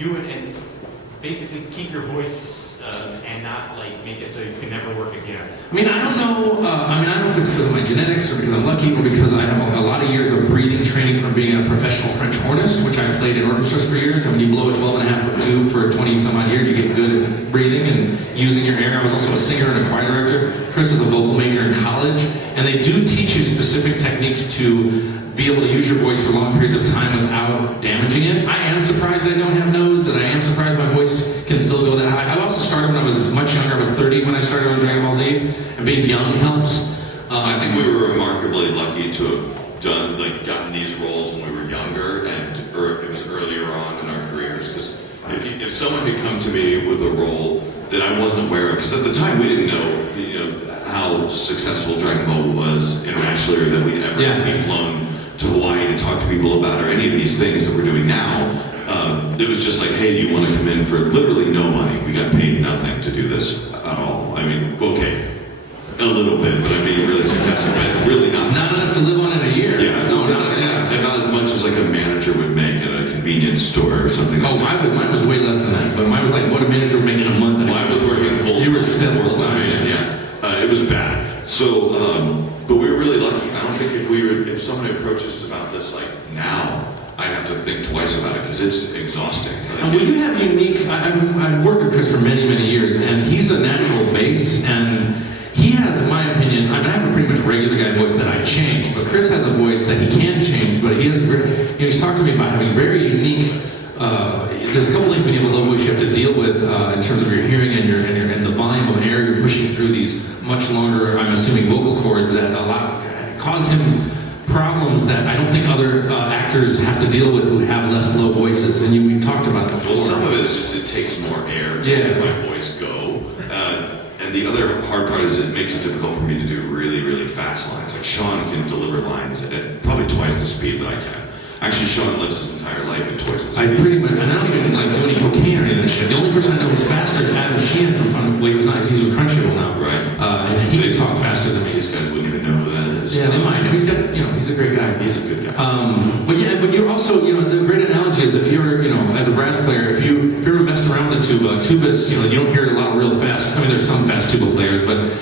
do it and basically keep your voice and not like make it so you can never work again? I mean, I don't know. I don't know if it's because of my genetics or because I'm lucky or because I have a lot of years of breathing training from being a professional French hornist, which I played in orchestras for years. And when you blow a 12.5-foot tube for 20 some odd years, you get good at breathing and using your air. I was also a singer and a choir director. Chris was a vocal major in college, and they do teach you specific techniques to be able to use your voice for long periods of time without damaging it. I am surprised I don't have nodes, and I am surprised my voice can still go that high. I also started when I was much younger. I was 30 when I started on Dragon Ball Z, and being young helps. I think we were remarkably lucky to have gotten these roles when we were younger, or it was earlier on in our careers. Because if someone had come to me with a role that I wasn't aware of, because at the time we didn't know, how successful Dragon Ball was internationally, or that we'd ever be flown to Hawaii to talk to people about, or any of these things that we're doing now. It was just like, hey, do you want to come in for literally no money? We got paid nothing to do this at all. I mean, okay, a little bit, but I mean, really sarcastic, but really not. Not enough to live on in a year. Yeah, no, and not as much as like a manager would make at a convenience store or something like that. Mine was way less than that, but mine was like what a manager would make in a month. Mine was working full-time. You were still full-time. Yeah, it was bad. So, but we were really lucky. I don't think if somebody approached us about this like now, I'd have to think twice about it because it's exhausting. And when you have unique, I've worked with Chris for many, many years, and he's a natural bass, and he has, in my opinion, I have a pretty much regular guy voice that I change, but Chris has a voice that he can change, but he has he's talked to me about having very unique, there's a couple things when you have a low voice you have to deal with in terms of your hearing and the volume of air you're pushing through these much longer, I'm assuming, vocal cords that cause him problems that I don't think other actors have to deal with who have less low voices, and we've talked about that before. Well, some of it is just it takes more air to let my voice go, and the other hard part is it makes it difficult for me to do really, really fast lines. Like Sean can deliver lines at probably twice the speed that I can. Actually, Sean lives his entire life at twice the speed. I pretty much, and I don't even like do any cocaine or any of that shit. The only person I know who's faster is Adam Sheehan from Fun. Well, he's with Crunchyroll now, right? And he can talk faster than me. These guys wouldn't even know who that is. Yeah, they might. He's got, he's a great guy. He's a good guy. But you're also, the great analogy is if you're, as a brass player, if you ever messed around with a tuba, tubas, you don't hear a lot of real fast. I mean, there's some fast tuba players, but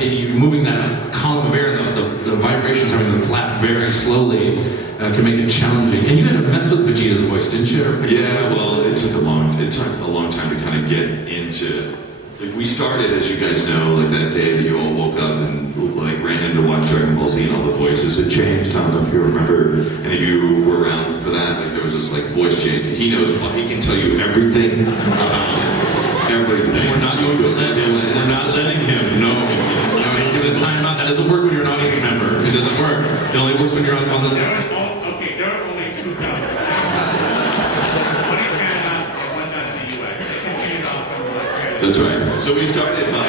you're moving that column of air, the vibrations having to flap very slowly. Can make it challenging. And you had to mess with Vegeta's voice, didn't you? Yeah, well, it took a long time to kind of get into. Like, we started, as you guys know, like that day that you all woke up and like ran in to watch Dragon Ball Z and all the voices had changed. I don't know if you remember any of you were around for that. Like there was this like voice change. He knows. He can tell you everything about everything. We're not going to let him. We're not letting him. No. He's a timeout. That doesn't work when you're an audience member. It doesn't work. It only works when you're on the. There are only 2,000. That's right. So we started by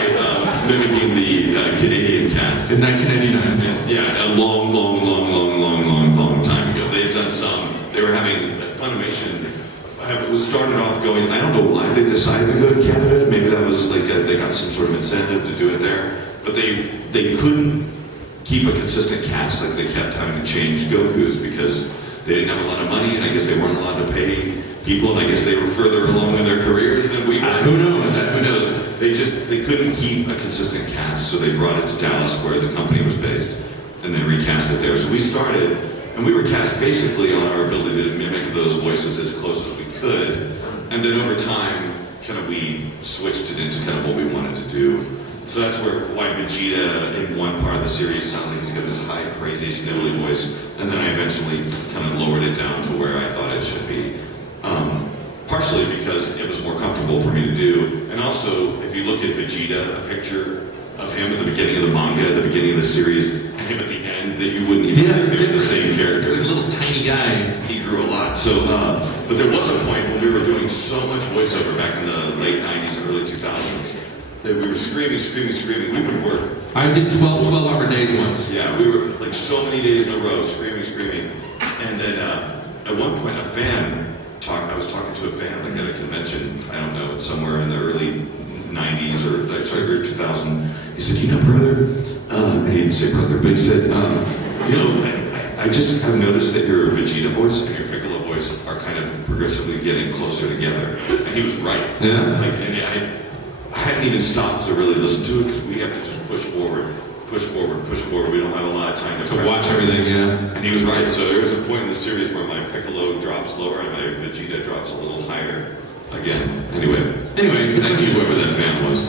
mimicking the Canadian cast in 1999. Yeah, a long time ago. They had done some. They were having Funimation. It was started off going. I don't know why they decided to go to Canada. Maybe that was like they got some sort of incentive to do it there. But they couldn't keep a consistent cast. Like they kept having to change Gokus because they didn't have a lot of money, and I guess they weren't allowed to pay people, and I guess they were further along in their careers than we were. Who knows? Who knows? They couldn't keep a consistent cast, so they brought it to Dallas, where the company was based, and then recast it there. So we started, and we were cast basically on our ability to mimic those voices as close as we could, and then over time, kind of we switched it into kind of what we wanted to do. So that's why Vegeta in one part of the series sounds like he's got this high, crazy, snivelly voice, and then I eventually kind of lowered it down to where I thought it should be. Partially because it was more comfortable for me to do, and also if you look at Vegeta, a picture of him at the beginning of the manga, at the beginning of the series, and him at the end, that you wouldn't even think they were the same character. A little tiny guy. He grew a lot. So, but there was a point when we were doing so much voiceover back in the late 90s and early 2000s that we were screaming. We would work. I did 12-hour days once. Yeah, we were like so many days in a row, screaming. And then at one point, I was talking to a fan like at a convention, I don't know, somewhere in the early 90s or early 2000. He said, brother, he didn't say brother, but he said, I just have noticed that your Vegeta voice and your Piccolo voice voice are kind of progressively getting closer together. And he was right. Yeah. Like, and I hadn't even stopped to really listen to it because we have to just push forward. We don't have a lot of time To watch everything, yeah. And he was right. So there was a point in the series where my Piccolo drops lower and my Vegeta drops a little higher again. Anyway, Anyway, thank you, whoever that fan was.